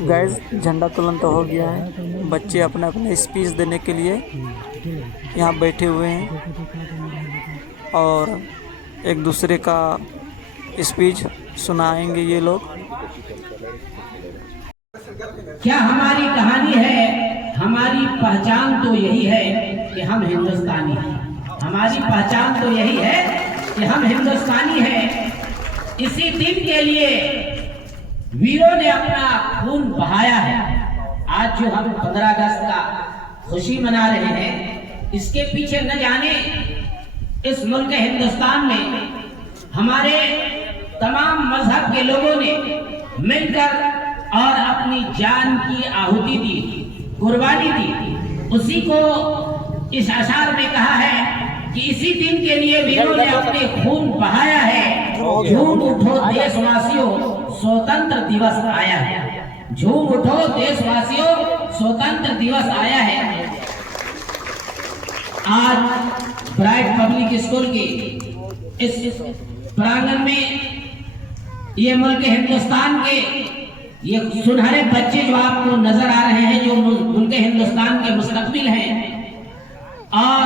Gas झंडा तोलन तो हो गया है। बच्चे अपना अपना स्पीच देने के लिए यहाँ बैठे हुए हैं और एक दूसरे का स्पीच सुनाएंगे ये लोग। क्या हमारी कहानी है, हमारी पहचान तो यही है कि हम हिंदुस्तानी हैं। हमारी पहचान तो यही है कि हम हिंदुस्तानी हैं। इसी दिन के लिए वीरों ने अपना खून बहाया है। आज जो हम 15 अगस्त का खुशी मना रहे हैं, इसके पीछे न जाने इस मुल्क हिंदुस्तान में हमारे तमाम मजहब के लोगों ने मिलकर और अपनी जान की आहुति दी, कुर्बानी दी। उसी को इस अशार में कहा है कि इसी दिन के लिए वीरों ने अपने खून बहाया है। झूम उठो देशवासियों, स्वतंत्र दिवस आया है। झूम उठो देशवासियों, स्वतंत्र दिवस आया है। आज ब्राइट पब्लिक स्कूल के इस प्रांगण में ये मुल्क हिंदुस्तान के ये सुनहरे बच्चे जो आपको नजर आ रहे हैं, जो मुल्क हिंदुस्तान के मुस्तकबिल हैं। और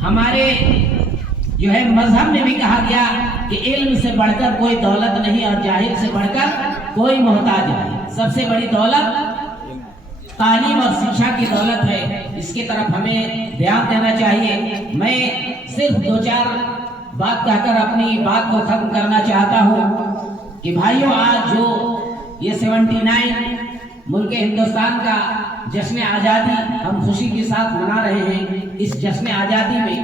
हमारे जो है मजहब में भी कहा गया कि इल्म से बढ़कर कोई दौलत नहीं और जाहिल से बढ़कर कोई मोहताज नहीं। सबसे बड़ी दौलत तालीम और शिक्षा की दौलत है। इसकी तरफ हमें ध्यान देना चाहिए। मैं सिर्फ 2-4 बात कहकर अपनी बात को खत्म करना चाहता हूँ कि भाइयों, आज जो ये 79 मुल्क हिंदुस्तान का जश्न आज़ादी हम खुशी के साथ मना रहे हैं। इस जश्न आज़ादी में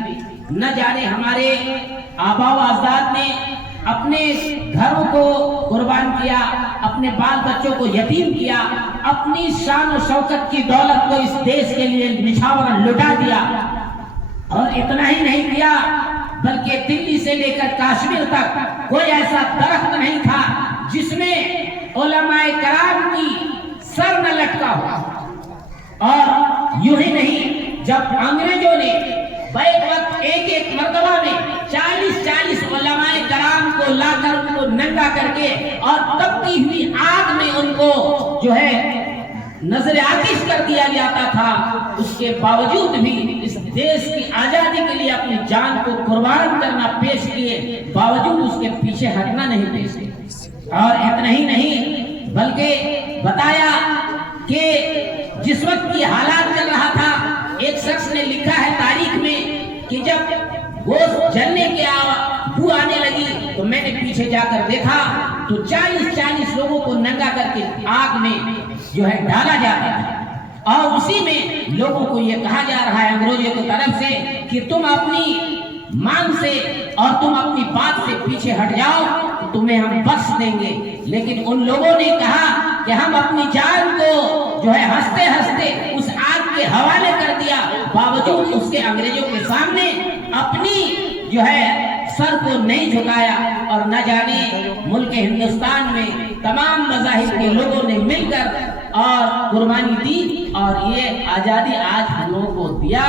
न जाने हमारे आबा व अजदाद ने अपने घरों को कुर्बान किया, अपने बाल बच्चों को यतीम किया, अपनी शान और शौकत की दौलत को इस देश के लिए निछावर लुटा दिया। और इतना ही नहीं किया, बल्कि दिल्ली से लेकर कश्मीर तक कोई ऐसा दरख्त नहीं था जिसमें उलमाए कराम की सर न लटका हो। और यूं ही नहीं, जब अंग्रेजों ने बैक वक्त एक मर्तबा में 40 उलमाए कराम को लाकर उनको नंगा करके और तपती हुई आग में उनको जो है नजर आतिश कर दिया जाता था, उसके बावजूद भी इस देश की आजादी के लिए अपनी जान को कुर्बान करना पेश किए, बावजूद उसके पीछे हटना नहीं पेश किए। और इतना ही नहीं, बल्कि बताया कि जिस वक्त की हालात चल रहा था, एक शख्स ने लिखा है तारीख में कि जब गोश्त जलने की बू आने लगी तो मैंने पीछे जाकर देखा तो 40 लोगों को नंगा करके आग में जो है डाला जाता था। और उसी में लोगों को यह कहा जा रहा है अंग्रेजों की तरफ से कि तुम अपनी मांग से और तुम अपनी बात से पीछे हट जाओ तो तुम्हें हम बख्श देंगे। लेकिन उन लोगों ने कहा कि हम अपनी जान को जो है हंसते हंसते उस आग के हवाले कर दिया, बावजूद उसके अंग्रेजों के सामने अपनी जो है सर को नहीं झुकाया। और न जाने मुल्क हिंदुस्तान में तमाम मज़ाहिब के लोगों ने मिलकर और कुर्बानी दी और ये आजादी आज हम लोगों को दिया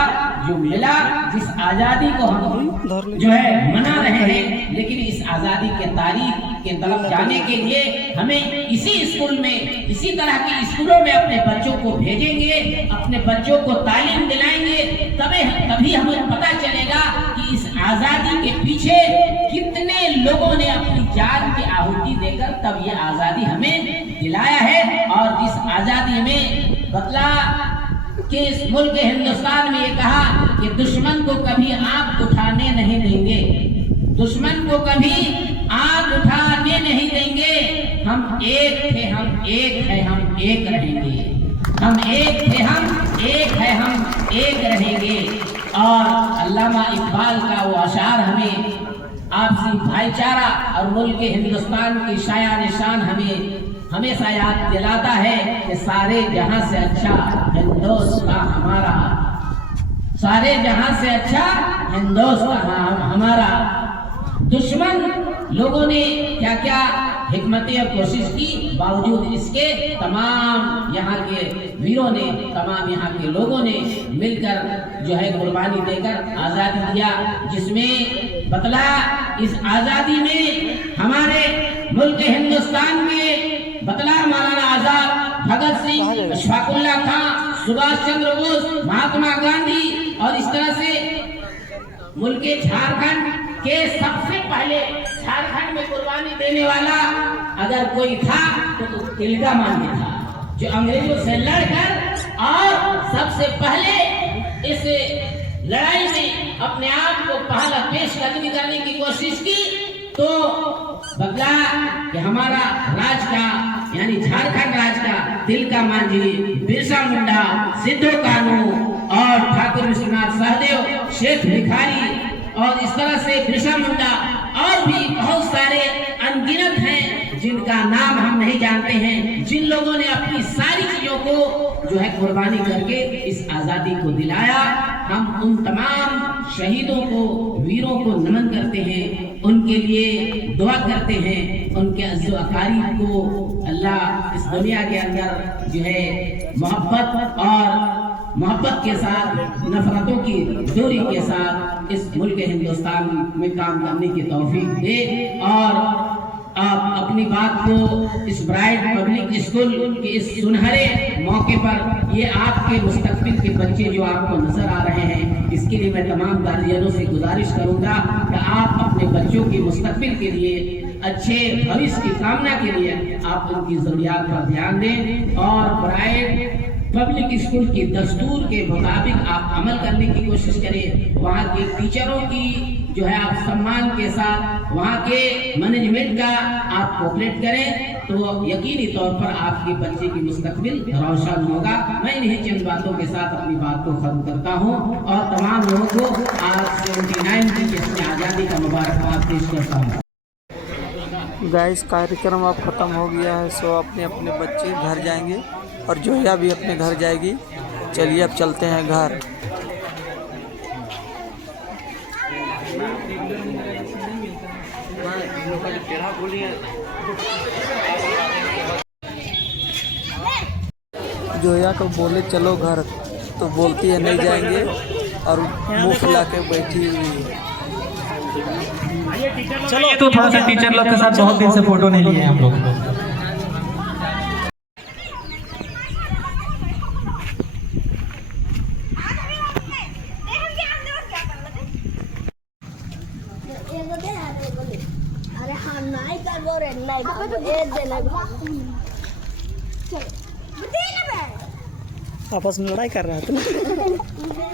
जो मिला, जिस आजादी को हम जो है मना रहे हैं। लेकिन इस आजादी के तारीख के तरफ जाने के लिए हमें इसी स्कूल में, इसी तरह के स्कूलों में अपने बच्चों को भेजेंगे, अपने बच्चों को तालीम दिलाएंगे, तभी हमें पता चलेगा कि इस आजादी के पीछे कितने लोगों ने अपनी जान की आहुति देकर तब ये आजादी हमें दिलाया है। और जिस आजादी में बतला कि इस मुल्क हिंदुस्तान में ये कहा कि दुश्मन को कभी आंख उठाने नहीं देंगे, दुश्मन को कभी आंख उठाने नहीं देंगे। हम एक थे, हम एक है, हम एक रहेंगे। हम एक थे, हम एक है, हम एक रहेंगे। और अल्लामा इकबाल का वो अशार हमें आपसी भाईचारा और मुल्क हिंदुस्तान की शायान शान हमें हमेशा याद दिलाता है कि सारे जहां से अच्छा हिंदुस्तान हमारा, सारे जहां से अच्छा हिंदुस्तान हमारा। दुश्मन लोगों ने क्या क्या हिकमतें और कोशिश की, बावजूद इसके तमाम यहाँ के वीरों ने, तमाम यहाँ के लोगों ने मिलकर जो है कुर्बानी देकर आजादी दिया, जिसमें बतला इस आजादी में हमारे मुल्क हिंदुस्तान के बतला मौलाना आजाद, भगत सिंह, अशफाकुल्लाह खां, सुभाष चंद्र बोस, महात्मा गांधी और इस तरह से मुल्क झारखंड के सबसे पहले झारखंड में कुर्बानी देने वाला अगर कोई था तो तिलका मांझी था, जो अंग्रेजों से लड़कर और सबसे पहले इस लड़ाई में अपने आप को पहला पेशकदमी करने की कोशिश की। तो बदला कि हमारा राज का यानी झारखंड राज का तिलका मांझी, बिरसा मुंडा, सिद्धू कानू और ठाकुर विश्वनाथ सहदेव, शेख भिखारी और इस तरह से बिरसा मुंडा और भी बहुत सारे अनगिनत हैं जिनका नाम हम नहीं जानते हैं, जिन लोगों ने अपनी सारी चीजों को जो है कुर्बानी करके इस आजादी को दिलाया। हम उन तमाम शहीदों को, वीरों को नमन करते हैं, उनके लिए दुआ करते हैं, उनके अज़्ज़ो अकारीब को अल्लाह इस दुनिया के अंदर जो है मोहब्बत के साथ, नफरतों की दूरी के साथ इस मुल्क हिंदुस्तान में काम करने की तौफीक दे। और आप अपनी बात को इस ब्राइट पब्लिक स्कूल के इस सुनहरे मौके पर, ये आपके मुस्तकबिल के बच्चे जो आपको नजर आ रहे हैं, इसके लिए मैं तमाम गार्जियनों से गुजारिश करूंगा कि आप अपने बच्चों के मुस्तकबिल के लिए, अच्छे भविष्य की कामना के लिए आप उनकी जरूरियात पर ध्यान दें और ब्राइट पब्लिक स्कूल की दस्तूर के मुताबिक आप अमल करने की कोशिश करें। वहाँ के टीचरों की जो है आप सम्मान के साथ, वहाँ के मैनेजमेंट का आप कोऑपरेट करें, तो यकीनी तौर पर आपके बच्चे की मुस्तकबिल रोशन होगा। मैं इन्हीं चंद बातों के साथ अपनी बात को खत्म करता हूँ और तमाम लोगों को आज 79 की जश्न आज़ादी का मुबारकबाद पेश करता हूँ। गाइस, कार्यक्रम अब ख़त्म हो गया है, सो अपने अपने बच्चे घर जाएंगे और जोया भी अपने घर जाएगी। चलिए अब चलते हैं घर। जोया को बोले चलो घर, तो बोलती है नहीं जाएंगे और मुंह फुला के बैठी हुई है। चलो तो थोड़ा सा टीचर लोग के साथ बहुत दिन से फोटो नहीं लिए हम लोग। अरे हाँ नहीं कर वो रे नहीं एक देना आपस में लड़ाई कर रहा था।